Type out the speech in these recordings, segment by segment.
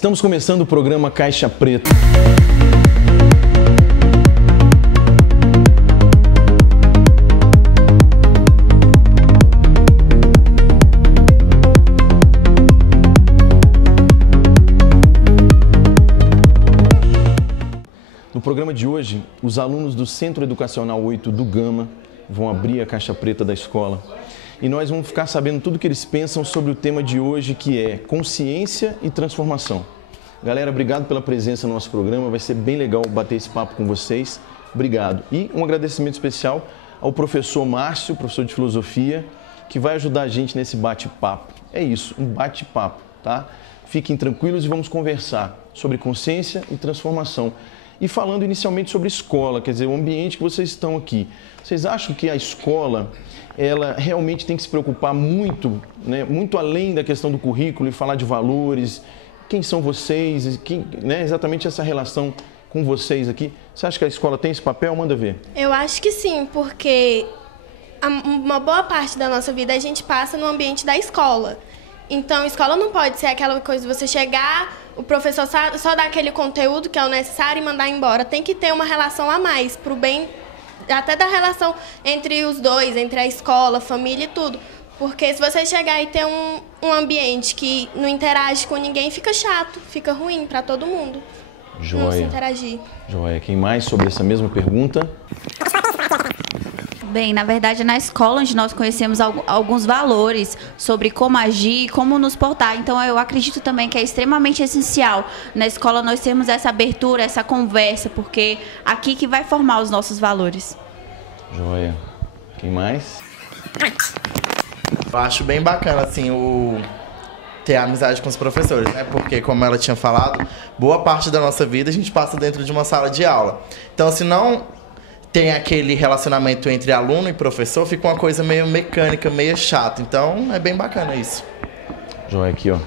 Estamos começando o programa Caixa Preta. No programa de hoje, os alunos do Centro Educacional 8 do Gama vão abrir a caixa preta da escola e nós vamos ficar sabendo tudo o que eles pensam sobre o tema de hoje, que é consciência e transformação. Galera, obrigado pela presença no nosso programa, vai ser bem legal bater esse papo com vocês. Obrigado. E um agradecimento especial ao professor Márcio, professor de filosofia, que vai ajudar a gente nesse bate-papo. É isso, um bate-papo, tá? Fiquem tranquilos e vamos conversar sobre consciência e transformação. E falando inicialmente sobre escola, quer dizer, o ambiente que vocês estão aqui. Vocês acham que a escola, ela realmente tem que se preocupar muito, né, muito além da questão do currículo e falar de valores? Quem são vocês? Né, exatamente essa relação com vocês aqui. Você acha que a escola tem esse papel? Manda ver. Eu acho que sim, porque uma boa parte da nossa vida a gente passa no ambiente da escola. Então, a escola não pode ser aquela coisa de você chegar, o professor só dar aquele conteúdo que é o necessário e mandar embora. Tem que ter uma relação a mais, para o bem, até da relação entre os dois, entre a escola, a família e tudo. Porque se você chegar e ter um ambiente que não interage com ninguém, fica chato, fica ruim para todo mundo. Joia. Não se interagir. Joia. Quem mais sobre essa mesma pergunta? Bem, na verdade, na escola onde nós conhecemos alguns valores sobre como agir, como nos portar. Então, eu acredito também que é extremamente essencial na escola nós termos essa abertura, essa conversa, porque aqui que vai formar os nossos valores. Joia. Quem mais? Eu acho bem bacana, assim, ter amizade com os professores, né? Porque, como ela tinha falado, boa parte da nossa vida a gente passa dentro de uma sala de aula. Então, se não tem aquele relacionamento entre aluno e professor, fica uma coisa meio mecânica, meio chata. Então, é bem bacana isso. Joia, aqui, ó.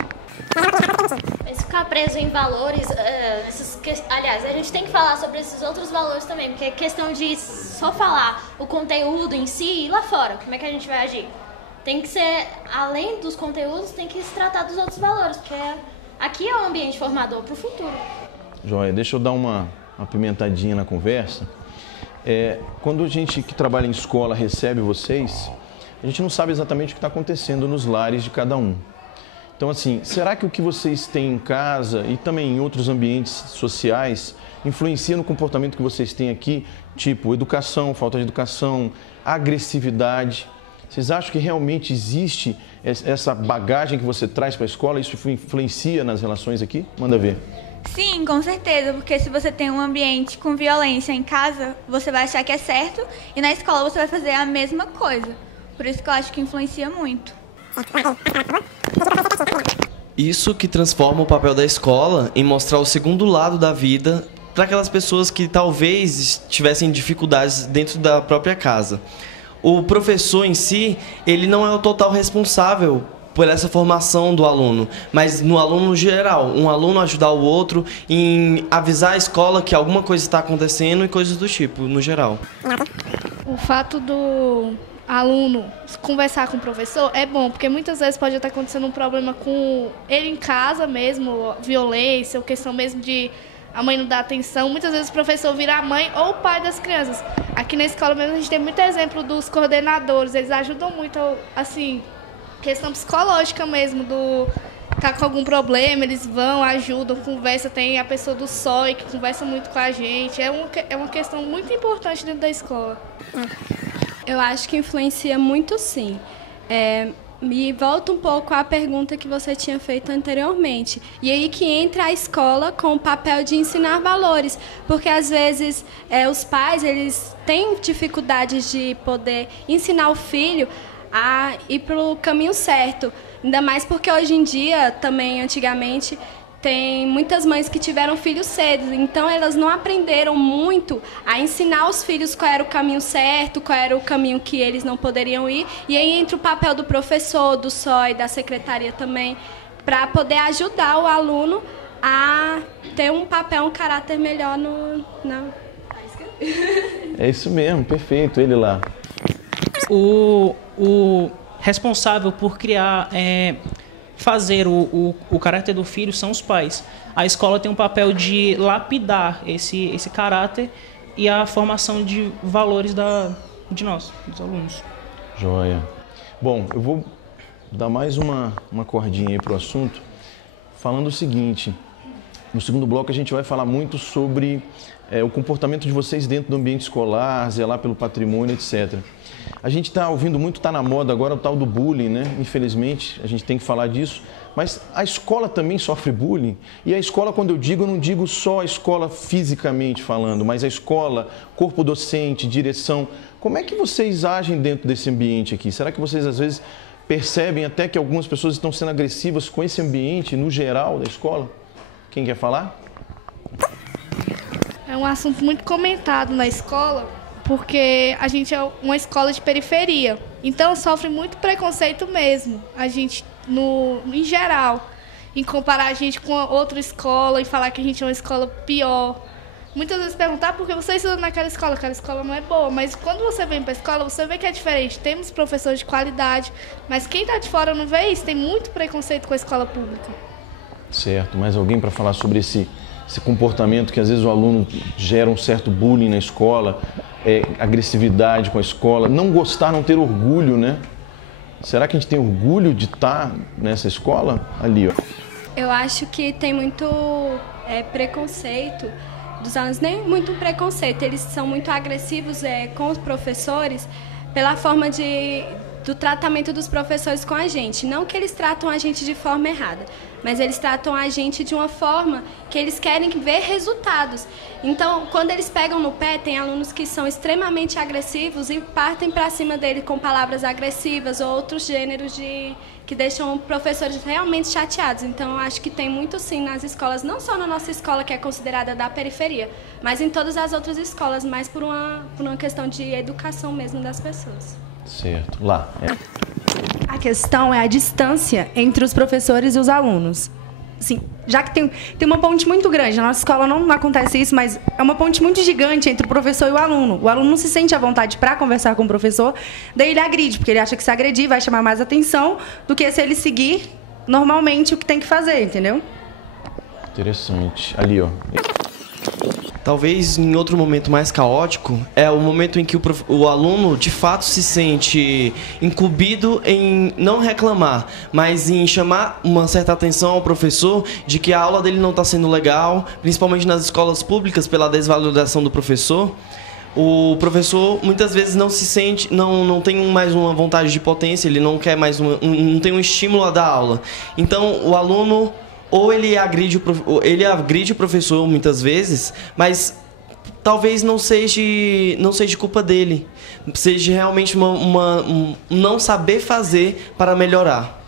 Mas ficar preso em valores, aliás, a gente tem que falar sobre esses outros valores também, porque é questão de só falar o conteúdo em si e lá fora, como é que a gente vai agir? Tem que ser, além dos conteúdos, tem que se tratar dos outros valores, porque aqui é um ambiente formador para o futuro. Joia, deixa eu dar uma apimentadinha na conversa. Quando a gente que trabalha em escola recebe vocês, a gente não sabe exatamente o que está acontecendo nos lares de cada um. Então, assim, será que o que vocês têm em casa e também em outros ambientes sociais influencia no comportamento que vocês têm aqui? Tipo, educação, falta de educação, agressividade. Vocês acham que realmente existe essa bagagem que você traz para a escola? Isso influencia nas relações aqui? Manda ver. Sim, com certeza, porque se você tem um ambiente com violência em casa, você vai achar que é certo e na escola você vai fazer a mesma coisa. Por isso que eu acho que influencia muito. Isso que transforma o papel da escola em mostrar o segundo lado da vida para aquelas pessoas que talvez tivessem dificuldades dentro da própria casa. O professor em si, ele não é o total responsável por essa formação do aluno, mas no aluno geral, um aluno ajudar o outro em avisar a escola que alguma coisa está acontecendo e coisas do tipo, no geral. O fato do aluno conversar com o professor é bom, porque muitas vezes pode estar acontecendo um problema com ele em casa mesmo, violência, ou questão mesmo de a mãe não dar atenção. Muitas vezes o professor vira a mãe ou o pai das crianças. Aqui na escola mesmo a gente tem muito exemplo dos coordenadores, eles ajudam muito, assim, questão psicológica mesmo, tá com algum problema, eles vão, ajudam, conversam. Tem a pessoa do SOI que conversa muito com a gente. É uma questão muito importante dentro da escola. Eu acho que influencia muito, sim. Me volta um pouco à pergunta que você tinha feito anteriormente. E aí que entra a escola com o papel de ensinar valores. Porque, às vezes, os pais eles têm dificuldades de poder ensinar o filho a ir para o caminho certo. Ainda mais porque hoje em dia, também antigamente, tem muitas mães que tiveram filhos cedo, então elas não aprenderam muito a ensinar os filhos qual era o caminho certo, qual era o caminho que eles não poderiam ir. E aí entra o papel do professor, do SOI, da secretaria também, para poder ajudar o aluno a ter um papel, um caráter melhor É isso mesmo, perfeito, ele lá. O responsável por criar fazer o caráter do filho são os pais. A escola tem um papel de lapidar esse caráter e a formação de valores de nós, dos alunos. Joia. Bom, eu vou dar mais uma cordinha aí para o assunto, falando o seguinte. No segundo bloco a gente vai falar muito sobre o comportamento de vocês dentro do ambiente escolar, zelar pelo patrimônio, etc. A gente está ouvindo muito, está na moda agora o tal do bullying, né? Infelizmente, a gente tem que falar disso. Mas a escola também sofre bullying. E a escola, quando eu não digo só a escola fisicamente falando, mas a escola, corpo docente, direção. Como é que vocês agem dentro desse ambiente aqui? Será que vocês, às vezes, percebem até que algumas pessoas estão sendo agressivas com esse ambiente, no geral, da escola? Quem quer falar? É um assunto muito comentado na escola, porque a gente é uma escola de periferia. Então, sofre muito preconceito mesmo. A gente, em geral, em comparar a gente com outra escola e falar que a gente é uma escola pior. Muitas vezes perguntar por que você estuda naquela escola, aquela escola não é boa. Mas quando você vem para a escola, você vê que é diferente. Temos professores de qualidade, mas quem está de fora não vê isso. Tem muito preconceito com a escola pública. Certo. Mais alguém para falar sobre esse comportamento que às vezes o aluno gera um certo bullying na escola, agressividade com a escola, não gostar, não ter orgulho, né? Será que a gente tem orgulho de estar nessa escola? Ali, ó. Eu acho que tem muito preconceito dos alunos, nem muito preconceito, eles são muito agressivos com os professores pela forma do tratamento dos professores com a gente. Não que eles tratam a gente de forma errada, mas eles tratam a gente de uma forma que eles querem ver resultados. Então, quando eles pegam no pé, tem alunos que são extremamente agressivos e partem para cima dele com palavras agressivas ou outros gêneros que deixam professores realmente chateados. Então, eu acho que tem muito sim nas escolas, não só na nossa escola, que é considerada da periferia, mas em todas as outras escolas, mais por uma questão de educação mesmo das pessoas. Certo. Lá. A questão é a distância entre os professores e os alunos. Assim, já que tem uma ponte muito grande, na nossa escola não acontece isso, mas é uma ponte muito gigante entre o professor e o aluno. O aluno não se sente à vontade para conversar com o professor, daí ele agride, porque ele acha que se agredir vai chamar mais atenção do que se ele seguir normalmente o que tem que fazer, entendeu? Interessante. Ali, ó. Talvez em outro momento mais caótico é o momento em que o aluno de fato se sente incumbido em não reclamar, mas em chamar uma certa atenção ao professor de que a aula dele não está sendo legal, principalmente nas escolas públicas, pela desvalorização do professor. O professor muitas vezes não se sente, não tem mais uma vontade de potência, ele não quer mais não tem um estímulo a dar aula. Então o aluno ou ele agride o professor muitas vezes, mas talvez não seja culpa dele. Seja realmente um não saber fazer para melhorar.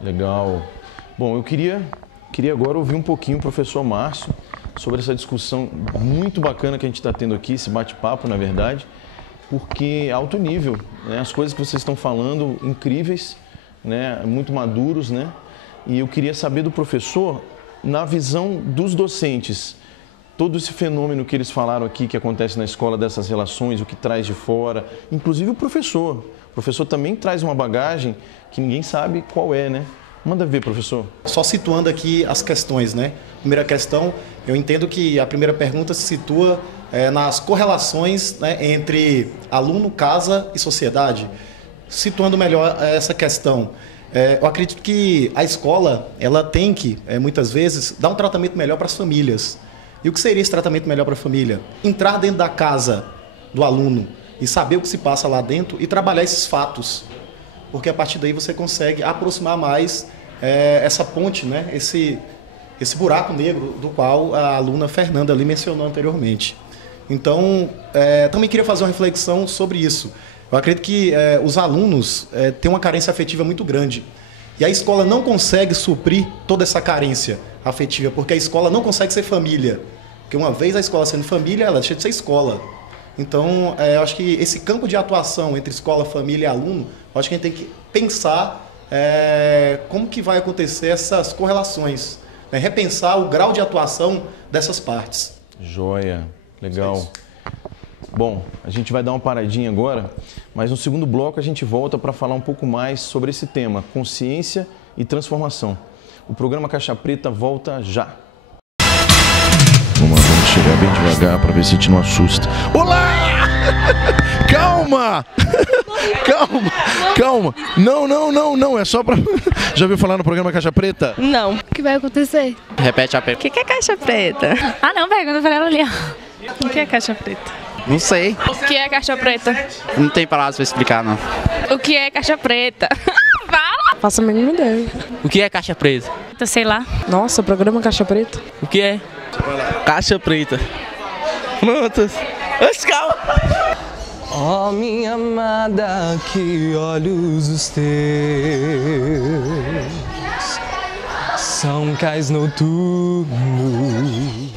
Legal. Bom, eu queria agora ouvir um pouquinho o professor Márcio sobre essa discussão muito bacana que a gente está tendo aqui, esse bate-papo, na verdade, porque é alto nível, né? As coisas que vocês estão falando, incríveis, né? Muito maduros, né? E eu queria saber do professor, na visão dos docentes, todo esse fenômeno que eles falaram aqui, que acontece na escola, dessas relações, o que traz de fora, inclusive o professor. O professor também traz uma bagagem que ninguém sabe qual é, né? Manda ver, professor. Só situando aqui as questões, né? Primeira questão, eu entendo que a primeira pergunta se situa nas correlações, né, entre aluno, casa e sociedade. Situando melhor essa questão, eu acredito que a escola ela tem que, muitas vezes, dar um tratamento melhor para as famílias. E o que seria esse tratamento melhor para a família? Entrar dentro da casa do aluno e saber o que se passa lá dentro e trabalhar esses fatos. Porque a partir daí você consegue aproximar mais essa ponte, né? esse buraco negro do qual a aluna Fernanda ali mencionou anteriormente. Então, também queria fazer uma reflexão sobre isso. Eu acredito que os alunos têm uma carência afetiva muito grande. E a escola não consegue suprir toda essa carência afetiva, porque a escola não consegue ser família. Porque uma vez a escola sendo família, ela deixa de ser escola. Então, eu acho que esse campo de atuação entre escola, família e aluno, eu acho que a gente tem que pensar como que vai acontecer essas correlações. Né? Repensar o grau de atuação dessas partes. Joia, legal. Bom, a gente vai dar uma paradinha agora, mas no segundo bloco a gente volta para falar um pouco mais sobre esse tema, consciência e transformação. O programa Caixa Preta volta já. Vamos chegar bem devagar para ver se a gente não assusta. Olá! Calma! Calma! Não, é só pra... Já ouviu falar no programa Caixa Preta? Não. O que vai acontecer? Repete a pergunta. O que é Caixa Preta? Ah, não, pergunta pra ela ali. O que é Caixa Preta? Não sei. O que é Caixa Preta? Não tem palavras pra explicar, não. O que é Caixa Preta? Fala! Faço a mínima ideia. O que é Caixa Preta? Sei lá. Nossa, programa Caixa Preta? O que é? Caixa Preta. Pronto. Calma. Oh, minha amada, que olhos os teus são cais noturnos.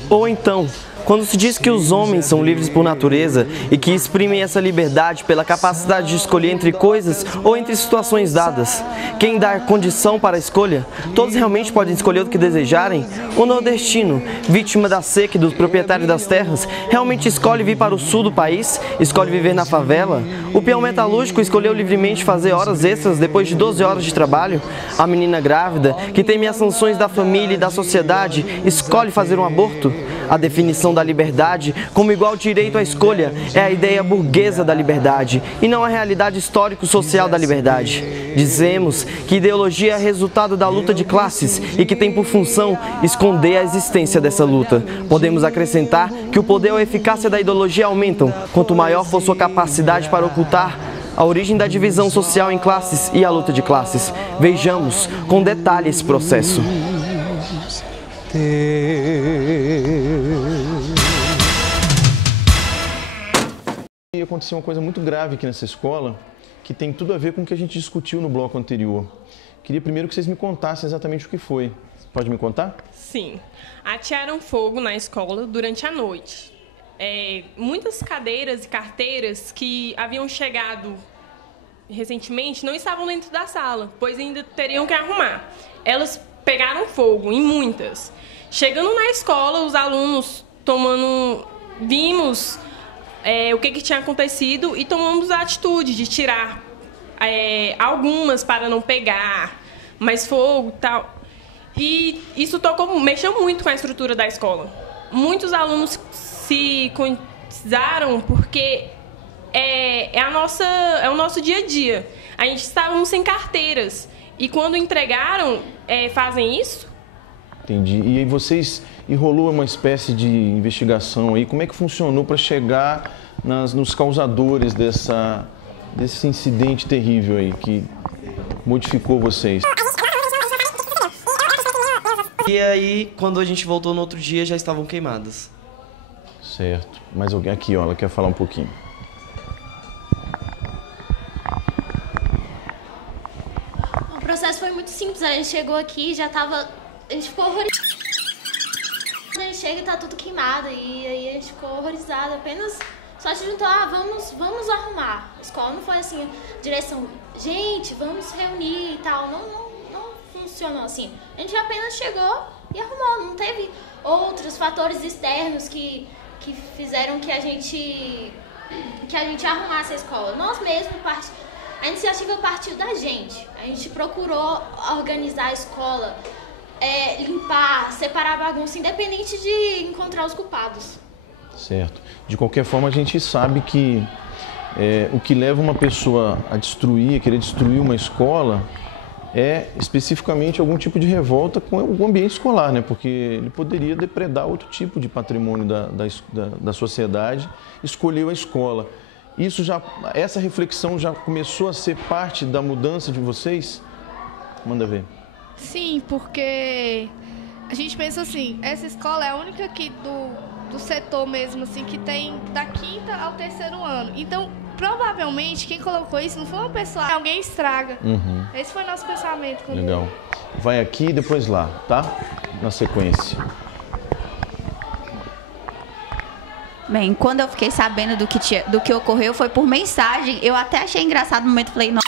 Ou então, quando se diz que os homens são livres por natureza e que exprimem essa liberdade pela capacidade de escolher entre coisas ou entre situações dadas, quem dá condição para a escolha? Todos realmente podem escolher o que desejarem? O nordestino, vítima da seca e dos proprietários das terras, realmente escolhe vir para o sul do país? Escolhe viver na favela? O peão metalúrgico escolheu livremente fazer horas extras depois de 12 horas de trabalho? A menina grávida, que teme as sanções da família e da sociedade, escolhe fazer um aborto? A definição da liberdade como igual direito à escolha é a ideia burguesa da liberdade e não a realidade histórico-social da liberdade. Dizemos que ideologia é resultado da luta de classes e que tem por função esconder a existência dessa luta. Podemos acrescentar que o poder ou a eficácia da ideologia aumentam quanto maior for sua capacidade para ocultar a origem da divisão social em classes e a luta de classes. Vejamos com detalhe esse processo. E aconteceu uma coisa muito grave aqui nessa escola, que tem tudo a ver com o que a gente discutiu no bloco anterior. Queria primeiro que vocês me contassem exatamente o que foi. Pode me contar? Sim. Atearam fogo na escola durante a noite. Muitas cadeiras e carteiras que haviam chegado recentemente não estavam dentro da sala, pois ainda teriam que arrumar. Elas pegaram fogo em muitas. Chegando na escola, os alunos vimos o que tinha acontecido e tomamos a atitude de tirar algumas para não pegar mais fogo e tal. E isso mexeu muito com a estrutura da escola. Muitos alunos se conscientizaram porque é o nosso dia a dia. A gente estávamos sem carteiras e quando entregaram, fazem isso. Entendi. E aí e rolou uma espécie de investigação aí, como é que funcionou para chegar nos causadores desse incidente terrível aí, que modificou vocês? E aí, quando a gente voltou no outro dia, já estavam queimadas. Certo. Mas alguém aqui, ó, ela quer falar um pouquinho. O processo foi muito simples. A gente chegou aqui e já tava... A gente ficou horrorizado. A gente chega e tá tudo queimado. E aí a gente ficou horrorizado. Apenas só se juntou, vamos arrumar. A escola não foi assim, direção, gente, vamos reunir e tal. Não funcionou assim. A gente apenas chegou e arrumou. Não teve outros fatores externos que fizeram que a gente arrumasse a escola. Nós mesmos, a iniciativa partiu da gente. A gente procurou organizar a escola, limpar, separar a bagunça, independente de encontrar os culpados. Certo. De qualquer forma, a gente sabe que o que leva uma pessoa a querer destruir uma escola, é especificamente algum tipo de revolta com o ambiente escolar, né? Porque ele poderia depredar outro tipo de patrimônio da sociedade, escolheu a escola. Essa reflexão já começou a ser parte da mudança de vocês? Manda ver. Sim, porque a gente pensa assim, essa escola é a única aqui do setor mesmo, assim, que tem da 5º ao 3º ano. Então, provavelmente, quem colocou isso não foi uma pessoa, alguém estraga. Uhum. Esse foi o nosso pensamento. Legal. Vai aqui e depois lá, tá? Na sequência. Bem, quando eu fiquei sabendo do que ocorreu, foi por mensagem. Eu até achei engraçado no momento, falei, não,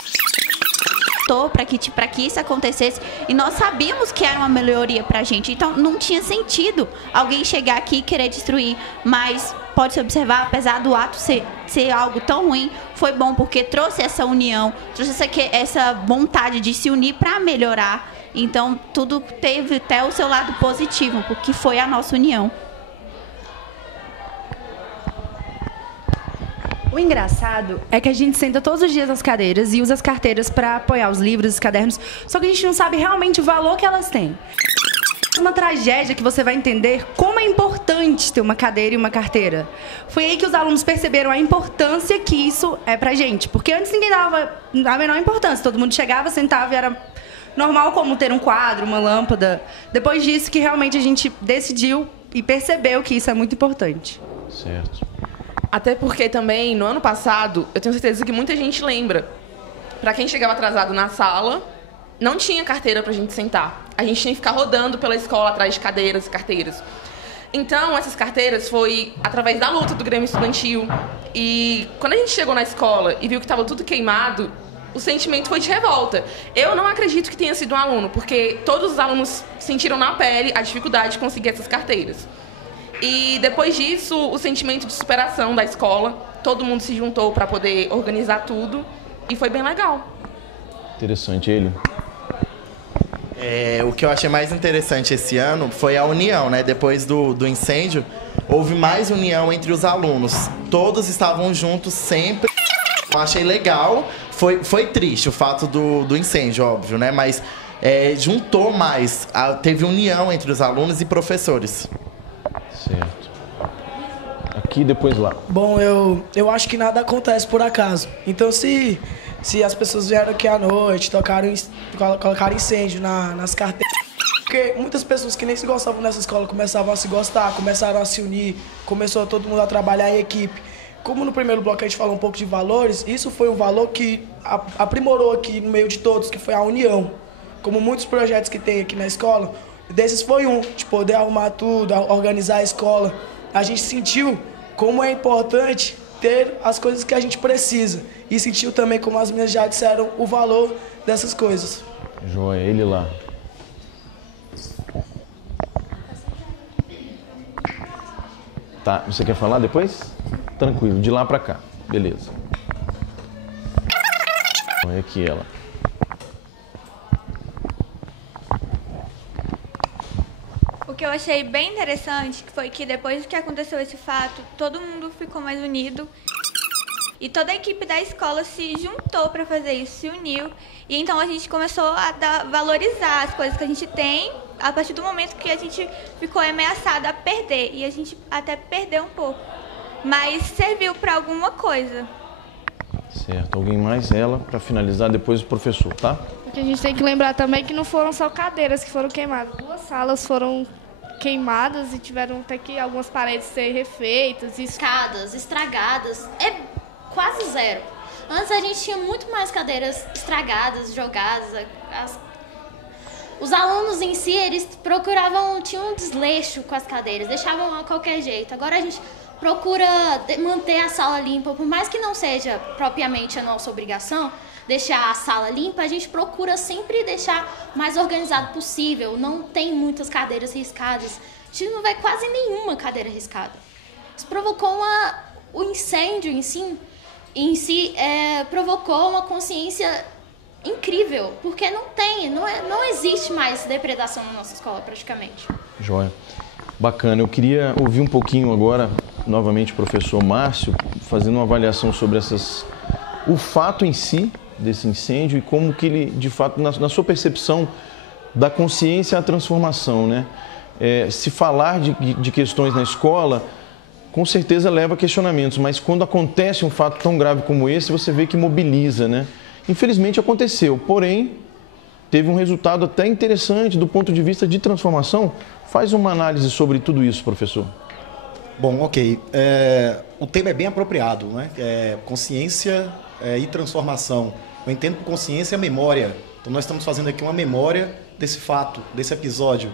para que isso acontecesse, e nós sabíamos que era uma melhoria pra gente, então não tinha sentido alguém chegar aqui e querer destruir, mas pode se observar, apesar do ato ser algo tão ruim, foi bom porque trouxe essa união, trouxe essa vontade de se unir para melhorar Então, tudo teve até o seu lado positivo, porque foi a nossa união. O engraçado é que a gente senta todos os dias nas cadeiras e usa as carteiras para apoiar os livros, os cadernos, só que a gente não sabe realmente o valor que elas têm. É uma tragédia que você vai entender como é importante ter uma cadeira e uma carteira. Foi aí que os alunos perceberam a importância que isso é pra gente, porque antes ninguém dava a menor importância, todo mundo chegava, sentava e era normal como ter um quadro, uma lâmpada. Depois disso que realmente a gente decidiu e percebeu que isso é muito importante. Certo. Até porque também, no ano passado, eu tenho certeza que muita gente lembra. Para quem chegava atrasado na sala, não tinha carteira pra gente sentar. A gente tinha que ficar rodando pela escola atrás de cadeiras e carteiras. Então, essas carteiras foi através da luta do Grêmio Estudantil. E quando a gente chegou na escola e viu que estava tudo queimado, o sentimento foi de revolta. Eu não acredito que tenha sido um aluno, porque todos os alunos sentiram na pele a dificuldade de conseguir essas carteiras. E depois disso, o sentimento de superação da escola, todo mundo se juntou para poder organizar tudo e foi bem legal. Interessante, ele. O que eu achei mais interessante esse ano foi a união, né? Depois do incêndio, houve mais união entre os alunos. Todos estavam juntos sempre. Eu achei legal. Foi triste o fato do incêndio, óbvio, né? Mas juntou mais. Teve união entre os alunos e professores. Certo. Aqui, depois lá. Bom, eu acho que nada acontece por acaso. Então, se as pessoas vieram aqui à noite, colocaram incêndio nas carteiras... Porque muitas pessoas que nem se gostavam nessa escola começavam a se gostar, começaram a se unir, começou todo mundo a trabalhar em equipe. Como no primeiro bloco a gente falou um pouco de valores, isso foi um valor que aprimorou aqui no meio de todos, que foi a união. Como muitos projetos que tem aqui na escola, desses foi um, de poder arrumar tudo, organizar a escola. A gente sentiu como é importante ter as coisas que a gente precisa. E sentiu também, como as meninas já disseram, o valor dessas coisas. Joia, ele lá. Tá, você quer falar depois? Tranquilo, de lá pra cá. Beleza. Olha aqui ela. O que eu achei bem interessante foi que depois que aconteceu esse fato, todo mundo ficou mais unido e toda a equipe da escola se juntou para fazer isso, se uniu. E então a gente começou a valorizar as coisas que a gente tem a partir do momento que a gente ficou ameaçado a perder. E a gente até perdeu um pouco, mas serviu para alguma coisa. Certo. Alguém mais? Ela, para finalizar, depois o professor, tá? Porque a gente tem que lembrar também que não foram só cadeiras que foram queimadas. 2 salas foram queimadas e tiveram até que algumas paredes ser refeitas. Escadas, estragadas, é quase zero. Antes a gente tinha muito mais cadeiras estragadas, jogadas. Os alunos em si, eles tinham um desleixo com as cadeiras, deixavam a qualquer jeito. Agora a gente procura manter a sala limpa, por mais que não seja propriamente a nossa obrigação, deixar a sala limpa, a gente procura sempre deixar o mais organizado possível. Não tem muitas cadeiras riscadas. A gente não vê quase nenhuma cadeira riscada. Isso provocou o incêndio em si provocou uma consciência incrível, porque não existe mais depredação na nossa escola praticamente. Joia. Bacana. Eu queria ouvir um pouquinho agora, novamente, o professor Márcio, fazendo uma avaliação sobre o fato em si desse incêndio e como que ele, de fato, na sua percepção da consciência à transformação, né? Se falar de questões na escola, com certeza leva a questionamentos, mas quando acontece um fato tão grave como esse, você vê que mobiliza, né? Infelizmente aconteceu, porém, teve um resultado até interessante do ponto de vista de transformação. Faz uma análise sobre tudo isso, professor. Bom, ok. O tema é bem apropriado, né? Consciência e transformação. Eu entendo por consciência a memória. Então nós estamos fazendo aqui uma memória desse fato, desse episódio.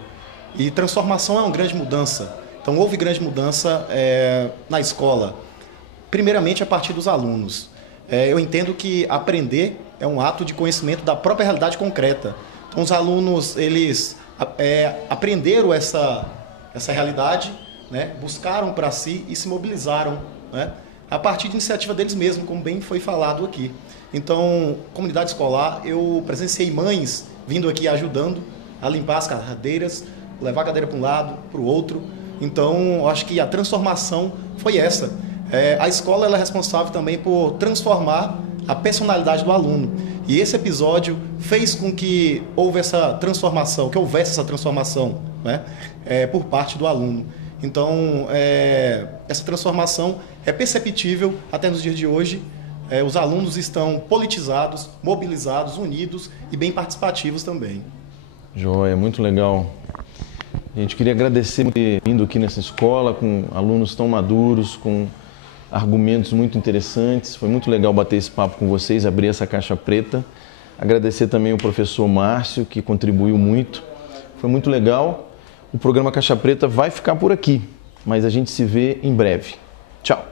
E transformação é uma grande mudança. Então houve grande mudança na escola. Primeiramente a partir dos alunos. Eu entendo que aprender é um ato de conhecimento da própria realidade concreta. Então os alunos, eles aprenderam essa realidade, né? Buscaram para si e se mobilizaram, né? A partir de iniciativa deles mesmos, como bem foi falado aqui. Então, comunidade escolar, eu presenciei mães vindo aqui ajudando a limpar as cadeiras, levar a cadeira para um lado, para o outro. Então, eu acho que a transformação foi essa. A escola ela é responsável também por transformar a personalidade do aluno. E esse episódio fez com que houvesse essa transformação, né, por parte do aluno. Então, essa transformação é perceptível até nos dias de hoje. Os alunos estão politizados, mobilizados, unidos e bem participativos também. Joia, muito legal. A gente queria agradecer por ter vindo aqui nessa escola com alunos tão maduros, com argumentos muito interessantes. Foi muito legal bater esse papo com vocês, abrir essa caixa preta. Agradecer também o professor Márcio, que contribuiu muito. Foi muito legal. O programa Caixa Preta vai ficar por aqui, mas a gente se vê em breve. Tchau!